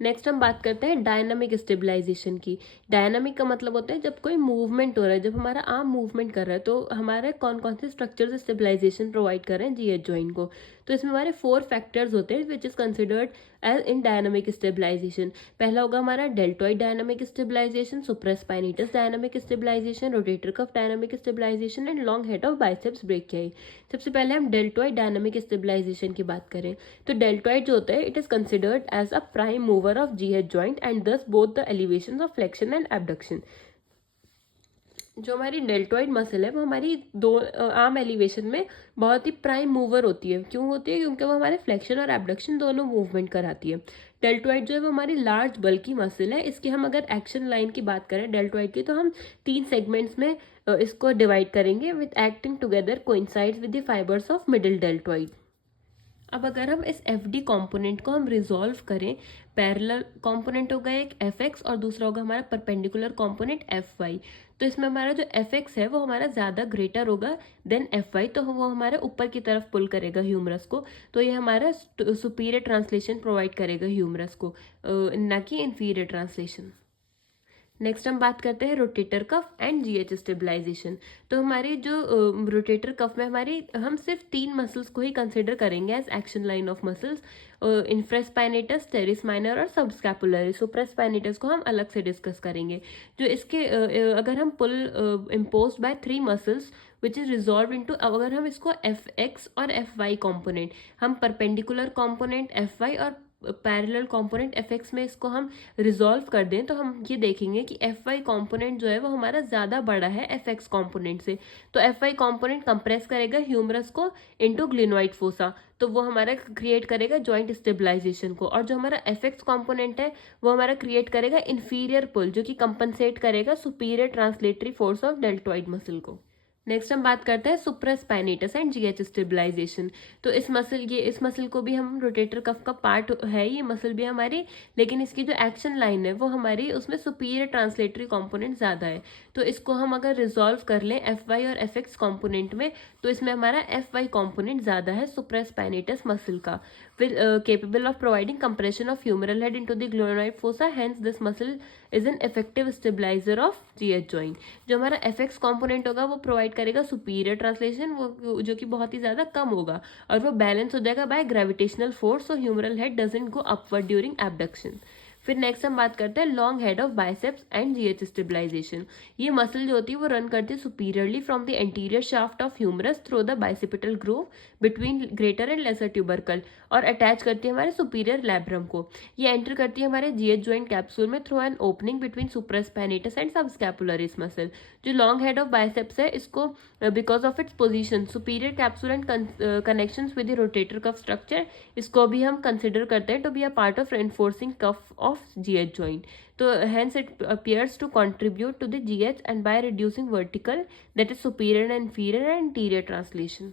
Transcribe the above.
Next हम बात करते हैं डायनामिक स्टेबलाइजेशन की। डायनामिक का मतलब होता है जब कोई मूवमेंट हो रहा है, जब हमारा आर्म मूवमेंट कर रहा है, तो हमारे कौन कौन से स्ट्रक्चर स्टेबलाइजेशन प्रोवाइड कर रहे हैं जीएच जॉइंट को। तो इसमें हमारे 4 फैक्टर्स होते हैं which is considered as in dynamic stabilization. पहला होगा हमारा deltoid dynamic stabilization, supraspinatus dynamic stabilization, rotator cuff dynamic stabilization and long head of biceps brachii. सबसे पहले हम डेल्टॉइड डायनामिक स्टेबलाइजेशन की बात करें तो डेल्टॉइड जो होता है it is considered as a prime mover of GH joint and does both the elevation of flexion and abduction. जो हमारी डेल्टॉइड मसल है वो हमारी दो आर्म एलिवेशन में बहुत ही प्राइम मूवर होती है। क्यों होती है? क्योंकि वो हमारे फ्लेक्शन और एबडक्शन दोनों मूवमेंट कराती है। डेल्टॉइड जो है वो हमारी लार्ज बल्की मसल है। इसकी हम अगर एक्शन लाइन की बात करें डेल्टॉइड की, तो हम 3 सेगमेंट्स में इसको डिवाइड करेंगे with acting together coincides with the fibres of middle deltoid. अब अगर हम इस एफ डी कॉम्पोनेंट को हम रिजॉल्व करें, पैरेलल कॉम्पोनेंट होगा एक एफ एक्स और दूसरा होगा हमारा परपेंडिकुलर कॉम्पोनेंट एफ वाई। तो इसमें हमारा जो एफ एक्स है वो हमारा ज़्यादा ग्रेटर होगा देन एफ वाई, तो वो हमारे ऊपर की तरफ पुल करेगा ह्यूमरस को। तो ये हमारा सुपीरियर ट्रांसलेशन प्रोवाइड करेगा ह्यूमरस को, ना कि इन्फीरियर ट्रांसलेशन। नेक्स्ट हम बात करते हैं rotator cuff and GH stabilization. तो हमारे जो रोटेटर कफ में हमारी हम सिर्फ 3 मसल्स को ही कंसिडर करेंगे as action line of muscles, infraspinatus, teres minor और सबस्कैपुलर। सुप्रास्पाइनेटस को हम अलग से डिस्कस करेंगे। जो इसके अगर हम pull impose by 3 muscles which is resolve into, अगर हम इसको एफ एक्स और एफ वाई कॉम्पोनेंट, हम परपेंडिकुलर कॉम्पोनेंट एफ वाई और पैरेलल कंपोनेंट एफ एक्स में इसको हम रिजॉल्व कर दें, तो हम ये देखेंगे कि एफ वाई कॉम्पोनेंट जो है वो हमारा ज़्यादा बड़ा है एफ एक्स कॉम्पोनेंट से। तो एफ वाई कॉम्पोनेंट कंप्रेस करेगा ह्यूमरस को इनटू ग्लिनोइड फोसा, तो वो हमारा क्रिएट करेगा जॉइंट स्टेबलाइजेशन को। और जो हमारा एफ एक्स कॉम्पोनेंट है वो हमारा क्रिएट करेगा इन्फीरियर पुल, जो कि कंपनसेट करेगा superior translatory force of deltoid muscle को। नेक्स्ट हम बात करते हैं सुप्रास्पाइनेटस एंड जीएच स्टेबलाइजेशन। तो इस मसल को भी हम रोटेटर कफ का पार्ट है, ये मसल भी हमारी, लेकिन इसकी जो एक्शन लाइन है वो हमारी उसमें सुपीरियर ट्रांसलेटरी कंपोनेंट ज़्यादा है। तो इसको हम अगर रिजॉल्व कर लें एफ वाई और एफ एक्स कॉम्पोनेंट में, तो इसमें हमारा एफ वाई कॉम्पोनेंट ज़्यादा है सुप्रास्पाइनेटस मसल का, फिर capable of providing compression of humeral head into the glenoid fossa, hence this muscle is an effective stabilizer of GH joint. जो हमारा एफ एक्स कॉम्पोनेंट होगा वो प्रोवाइड करेगा सुपीरियर ट्रांसलेशन, वो जो कि बहुत ही ज़्यादा कम होगा, और वो बैलेंस हो जाएगा by gravitational force, so humeral head doesn't go upward during abduction. फिर नेक्स्ट हम बात करते हैं long head of biceps and GH stabilization. ये मसल जो होती है वो रन करती है superiorly from the anterior shaft of humerus through the bicipital groove between greater and lesser tubercle, और अटैच करती है हमारे सुपीरियर लैब्रम को। ये एंटर करती है हमारे जीएच जॉइंट कैप्सूल में through an opening between supraspinatus and subscapularis muscle. जो लॉन्ग हेड ऑफ बाइसेप्स है इसको because of its position superior capsule and connections with the rotator cuff structure, इसको भी हम कंसिडर करते हैं to be a part of reinforcing cuff of GH joint. तो hence it appears to contribute to the GH and by reducing vertical, that is superior and inferior and anterior translation.